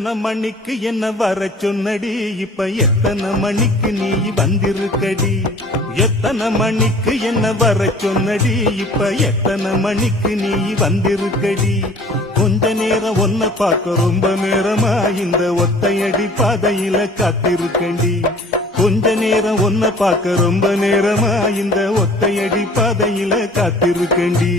எத்தனை மணிக்கு என்ன வர சொன்னடி, இப்ப எத்தனை மணிக்கு நீ வந்திருக்கடி. எத்தனை மணிக்கு என்ன வர சொன்னடி, இப்ப எத்தனை மணிக்கு நீ வந்திருக்கடி. கொஞ்ச நேரம் ஒன்ன பார்க்க ரொம்ப நேரமா இந்த ஒத்தையடி பாதையில காத்திருக்கண்டி. கொஞ்ச நேரம் ஒன்ன பார்க்க ரொம்ப நேரமா இந்த ஒத்தையடி பாதையில காத்திருக்கண்டி.